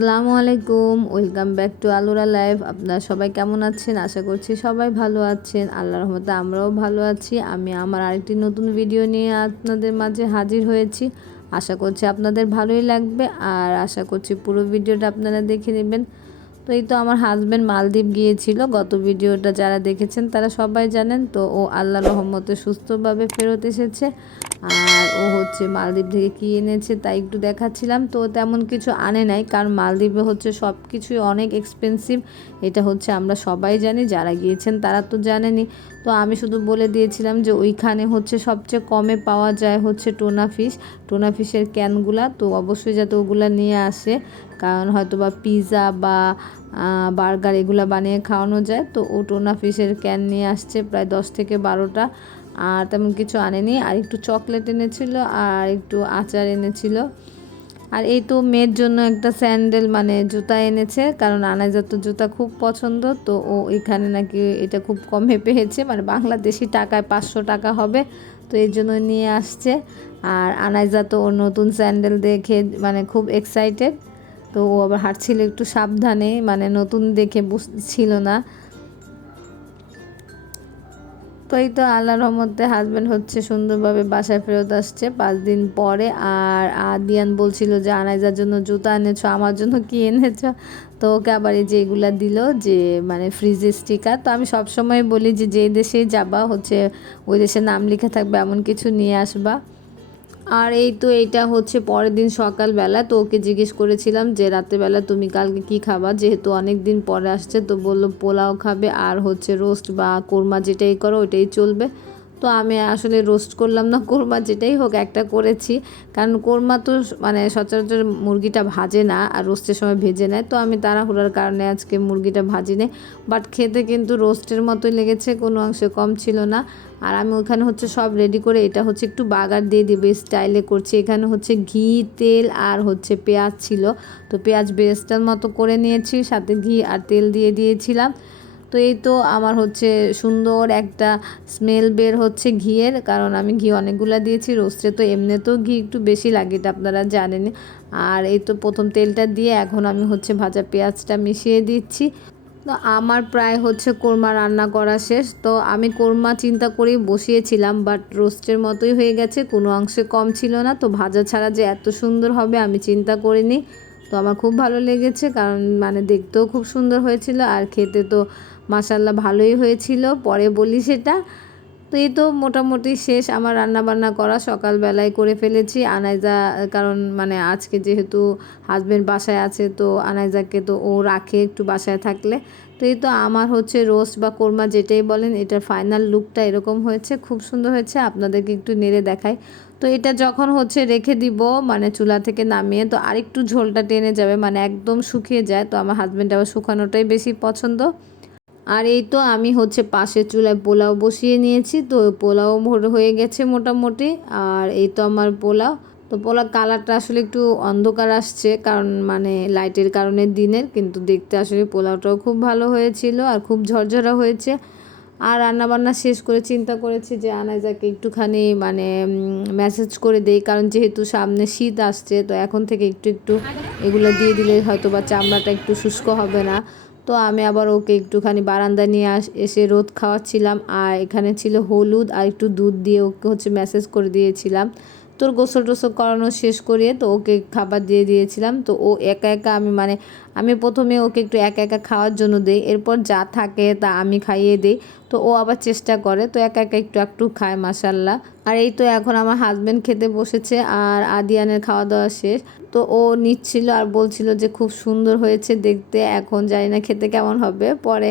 আসসালামু আলাইকুম, welcome back to আলোরালাইফ। আপনারা সবাই কেমন আছেন? আশা করছি সবাই ভালো আছেন। আল্লাহর রহমতে আমরাও ভালো আছি। আমি আমার আরেকটি নতুন ভিডিও নিয়ে আপনাদের মাঝে হাজির হয়েছি। আশা করছি আপনাদের ভালোই লাগবে, আর আশা করছি পুরো ভিডিওটা আপনারা দেখে নেবেন। তো এই তো আমার হাজব্যান্ড মালদ্বীপ গিয়েছিল, গত ভিডিওটা যারা দেখেছেন তারা সবাই জানেন। তো ও আল্লাহর রহমতে সুস্থভাবে ফেরত এসেছে। আর ও হচ্ছে মালদ্বীপ থেকে কী এনেছে তাই একটু দেখাচ্ছিলাম। তো তেমন কিছু আনে নাই, কারণ মালদ্বীপে হচ্ছে সব কিছুই অনেক এক্সপেন্সিভ। এটা হচ্ছে আমরা সবাই জানি, যারা গিয়েছেন তারা তো জানেনই। তো আমি শুধু বলে দিয়েছিলাম যে ওইখানে হচ্ছে সবচেয়ে কমে পাওয়া যায় হচ্ছে টোনা ফিশের ক্যানগুলা। তো অবশ্যই যাতে ওগুলা নিয়ে আসে, কারণ হয়তো বা পিৎজা বা বার্গার এগুলো বানিয়ে খাওয়ানো যায়। তো ও টোনা ফিশের ক্যান নিয়ে আসছে প্রায় 10 থেকে 12টা। আর তেমন কিছু আনেনি, আর একটু চকলেট এনেছিল আর একটু আচার এনেছিল। আর এই তো মেয়ের জন্য একটা স্যান্ডেল মানে জুতা এনেছে, কারণ আনাইজার তো জুতা খুব পছন্দ। তো ও এখানে নাকি এটা খুব কমে পেয়েছে, মানে বাংলাদেশি টাকায় 500 টাকা হবে। তো এই জন্য নিয়ে আসছে। আর আনাইজা তো ওর নতুন স্যান্ডেল দেখে মানে খুব এক্সাইটেড। তো ও আবার হাঁটছিল একটু সাবধানে, মানে নতুন দেখে বুঝছিল না। তো এই তো আল্লাহর রহমতে হাজব্যান্ড হচ্ছে সুন্দরভাবে বাসায় ফেরত আসছে 5 দিন পরে। আর আদিয়ান বলছিল যে আনাইজার জন্য জুতা এনেছো, আমার জন্য কি এনেছো? তো ওকে আবার এই যে এগুলা দিল, যে মানে ফ্রিজের স্টিকার। তো আমি সবসময় বলি যে যেই দেশেই যাবা হচ্ছে ওই দেশের নাম লেখা থাকবে এমন কিছু নিয়ে আসবা। আর এই তো এইটা হচ্ছে পরের দিন সকালবেলা। তো ওকে জিজ্ঞেস করেছিলাম যে রাত্রেবেলা তুমি কালকে কি খাবা, যেহেতু অনেক দিন পরে আসছে। তো বললো পোলাও খাবে আর হচ্ছে রোস্ট বা কোরমা, যেটাই করো ওইটাই চলবে। তো আমি আসলে রোস্ট করলাম না, কোরমা যেটাই হোক একটা করেছি, কারণ কোরমা তো মানে সচরাচর মুরগিটা ভাজে না, আর রোস্টের সময় ভেজে নেয়। তো আমি তাড়াহুড়ার কারণে আজকে মুরগিটা ভাজি নেই, বাট খেতে কিন্তু রোস্টের মতোই লেগেছে, কোনো অংশে কম ছিল না। আর আমি ওখানে হচ্ছে সব রেডি করে, এটা হচ্ছে একটু বাগার দিয়ে দিবে স্টাইলে করছি। এখানে হচ্ছে ঘি, তেল আর হচ্ছে পেঁয়াজ ছিল। তো পেঁয়াজ বেরেস্তার মতো করে নিয়েছি, সাথে ঘি আর তেল দিয়ে দিয়েছিলাম। তো এই তো আমার হচ্ছে সুন্দর একটা স্মেল বের হচ্ছে ঘিয়ের, কারণ আমি ঘি অনেকগুলো দিয়েছি রোস্টে। তো এমনিতেও ঘি একটু বেশি লাগে, এটা আপনারা জানেন। আর এই তো প্রথম তেলটা দিয়ে এখন আমি হচ্ছে ভাজা পেঁয়াজটা মিশিয়ে দিচ্ছি। তো আমার প্রায় হচ্ছে কোরমা রান্না করা শেষ। তো আমি কোরমা চিন্তা করেই বসিয়েছিলাম, বাট রোস্টের মতোই হয়ে গেছে, কোনো অংশে কম ছিল না। তো ভাজা ছাড়া যে এত সুন্দর হবে আমি চিন্তা করিনি। তো আমার খুব ভালো লেগেছে, কারণ মানে দেখতেও খুব সুন্দর হয়েছিল, আর খেতে তো মাশাল্লাহ ভালোই হয়েছিল, পরে বলি সেটা। তো এই তো মোটামুটি শেষ আমার রান্না বান্না করা, সকালবেলায় করে ফেলেছি। আনাইজা, কারণ মানে আজকে যেহেতু হাজব্যান্ড বাসায় আছে, তো আনাইজাকে তো ও রাখে একটু বাসায় থাকলে। তো এই তো আমার হচ্ছে রোস্ট বা কোরমা যেটাই বলেন, এটার ফাইনাল লুকটা এরকম হয়েছে, খুব সুন্দর হয়েছে। আপনাদেরকে একটু নেড়ে দেখাই। তো এটা যখন হচ্ছে রেখে দিব মানে চুলা থেকে নামিয়ে, তো আরেকটু ঝোলটা টেনে যাবে, মানে একদম শুকিয়ে যায়। তো আমার হাজব্যান্ড আবার শুকানোটাই বেশি পছন্দ। আর এই তো আমি হচ্ছে পাশের চুলায় পোলাও বসিয়ে নিয়েছি। তো পোলাও হয়ে গেছে মোটামুটি। আর এই তো আমার পোলাও। তো পোলাও কালারটা আসলে একটু অন্ধকার আসছে, কারণ মানে লাইটের কারণে দিনের, কিন্তু দেখতে আসলে পোলাওটাও খুব ভালো হয়েছিল আর খুব ঝরঝরা হয়েছে। আর রান্নাবান্না শেষ করে চিন্তা করেছি যে আনাইজাকে একটুখানি মানে মেসেজ করে দেই, কারণ যেহেতু সামনে শীত আসছে, তো এখন থেকে একটু একটু এগুলো দিয়ে দিলে হয়তো বা চামড়াটা একটু শুষ্ক হবে না। তো আমি আবার ওকে একটুখানি বারান্দায় নিয়ে এসে রোদ খাওয়াচ্ছিলাম। আর এখানে ছিল হলুদ আর একটু দুধ দিয়ে ওকে হচ্ছে মেসেজ করে দিয়েছিলাম। তোর গোসল টোসল করানো শেষ করিয়ে তো ওকে খাবার দিয়ে দিয়েছিলাম। তো ও একা একা আমি প্রথমে ওকে একটু একা একা খাওয়ার জন্য দিই, এরপর যা থাকে তা আমি খাইয়ে দিই। তো ও আবার চেষ্টা করে, তো একা একা একটু একটু খায় মাশাল্লাহ। আর এই তো এখন আমার হাজব্যান্ড খেতে বসেছে, আর আদিয়ানের খাওয়া দাওয়া শেষ। তো ও নিচ্ছিল আর বলছিল যে খুব সুন্দর হয়েছে দেখতে, এখন জানি না খেতে কেমন হবে। পরে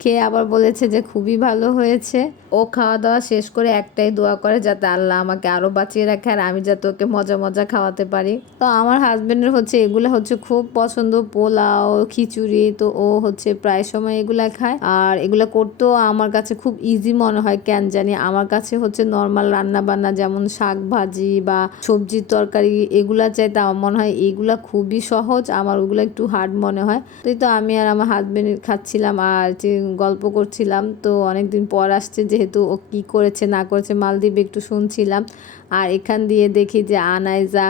খেয়ে আবার বলেছে যে খুবই ভালো হয়েছে। ও খাওয়া দাওয়া শেষ করে একটাই দোয়া করে, যাতে আল্লাহ আমাকে আরও বাঁচিয়ে রাখে, আর আমি যাতে ওকে মজা মজা খাওয়াতে পারি। তো আমার হাজব্যান্ডের হচ্ছে এগুলো হচ্ছে খুব পছন্দ, পোলাও, খিচুড়ি। তো ও হচ্ছে প্রায় সময় এগুলা খায়, আর এগুলা করতেও আমার কাছে খুব ইজি মনে হয়, কেন জানি। আমার কাছে হচ্ছে নর্মাল রান্না বান্না যেমন শাক ভাজি বা সবজির তরকারি এগুলা চাইতে আমার মনে হয় এগুলা খুবই সহজ, আমার ওগুলো একটু হার্ড মনে হয়। তো আমি আর আমার হাজব্যান্ড খাচ্ছিলাম আর যে গল্প করছিলাম। তো অনেকদিন পর আসছে, যেহেতু ও কী করেছে না করেছে মালদ্বীপে একটু শুনছিলাম। আর এখান দিয়ে দেখি যে আনাইজা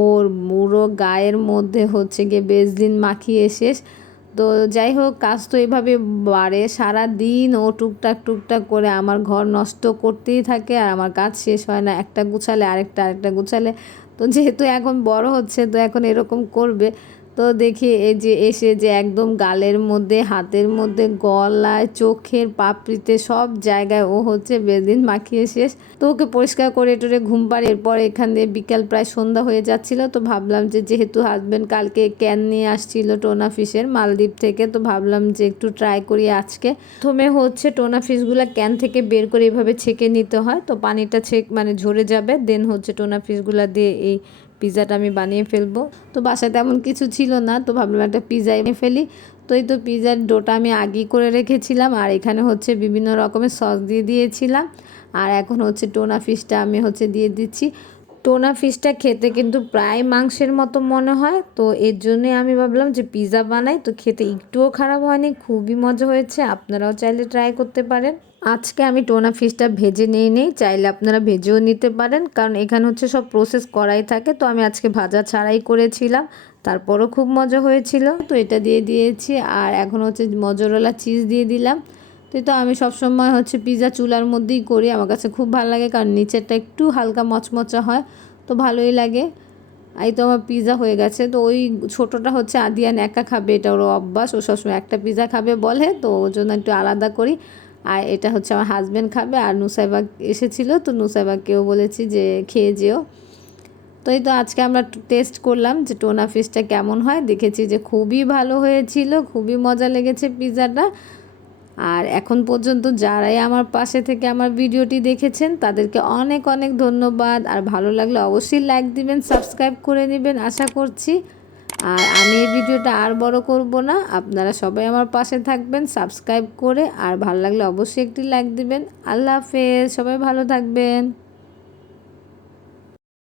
ওর পুরো গায়ের মধ্যে হচ্ছে গিয়ে বেসলিন মাখিয়ে শেষ। তো যাই হোক, কাজ তো এভাবে বাড়ে, সারাদিন ও টুকটাক টুকটাক করে আমার ঘর নষ্ট করতেই থাকে আর আমার কাজ শেষ হয় না, একটা গুছালে আরেকটা গুছালে। তো যেহেতু এখন বড় হচ্ছে তো এখন এরকম করবে। তো দেখি এই যে এসে যে একদম গালের মধ্যে, হাতের মধ্যে, গলায়, চোখের পাপড়িতে সব জায়গায় ও হচ্ছে বেদিন মাখিয়ে শেষ। তো ওকে পরিষ্কার করে টোরে ঘুম পাড়ি। এরপর এখান দিয়ে বিকাল প্রায় সন্ধ্যা হয়ে যাচ্ছিল, তো ভাবলাম যে যেহেতু হাজব্যান্ড কালকে ক্যান নিয়ে আসছিল টোনা ফিশের মালদ্বীপ থেকে, তো ভাবলাম যে একটু ট্রাই করি আজকে। প্রথমে হচ্ছে টোনা ফিশগুলো ক্যান থেকে বের করে এভাবে ছেঁকে নিতে হয়, তো পানিটা মানে ঝরে যাবে, দেন হচ্ছে টোনা ফিশগুলো দিয়ে এই পিৎজাটা আমি বানিয়ে ফেলবো। তো বাসায় তেমন কিছু ছিল না, তো ভাবলাম একটা পিৎজাই ফেলি। তো এই তো পিৎজার ডোটা আমি আগেই করে রেখেছিলাম আর এখানে হচ্ছে বিভিন্ন রকমের সস দিয়ে দিয়েছিলাম। আর এখন হচ্ছে টোনা ফিশটা আমি হচ্ছে দিয়ে দিচ্ছি। টোনা ফিশটা খেতে কিন্তু প্রায় মাংসের মতো মনে হয়, তো এর জন্যে আমি ভাবলাম যে পিৎজা বানাই। তো খেতে একটুও খারাপ হয়নি, খুবই মজা হয়েছে, আপনারাও চাইলে ট্রাই করতে পারেন। আজকে আমি টোনা ফিশটা ভেজে নেই, চাইলে আপনারা ভেজেও নিতে পারেন, কারণ এখানে হচ্ছে সব প্রসেস করাই থাকে। তো আমি আজকে ভাজা ছাড়াই করেছিলাম, তারপরও খুব মজা হয়েছিল। তো এটা দিয়ে দিয়েছি আর এখন হচ্ছে মজরেলা চিজ দিয়ে দিলাম। তো আমি সবসময় হচ্ছে পিৎজা চুলার মধ্যেই করি, আমার কাছে খুব ভালো লাগে, কারণ নিচেরটা একটু হালকা মচমচা হয়, তো ভালোই লাগে। এই তো আমার পিৎজা হয়ে গেছে। তো ওই ছোটোটা হচ্ছে আদিয়ান একা খাবে, এটা ওর অভ্যাস, ও সবসময় একটা পিৎজা খাবে বলে, তো ওর জন্য একটু আলাদা করি। আর এটা হচ্ছে আমার হাজব্যান্ড খাবে, আর নুসাইবা এসেছিলো, তো নুসাইবাকেও বলেছি যে খেয়ে যেও। তো এই তো আজকে আমরা টেস্ট করলাম যে টোনা ফিশটা কেমন হয়, দেখেছি যে খুবই ভালো হয়েছিল, খুবই মজা লেগেছে পিৎজাটা। আর এখন পর্যন্ত যারাই আমার পাশে থেকে আমার ভিডিওটি দেখেছেন তাদেরকে অনেক অনেক ধন্যবাদ। আর ভালো লাগলে অবশ্যই লাইক দিবেন, সাবস্ক্রাইব করে নেবেন আশা করছি। আর আমি এই ভিডিওটা আর বড় করব না, আপনারা সবাই আমার পাশে থাকবেন সাবস্ক্রাইব করে, আর ভালো লাগলে অবশ্যই একটি লাইক দিবেন। আল্লাহ হাফেজ, সবাই ভালো থাকবেন।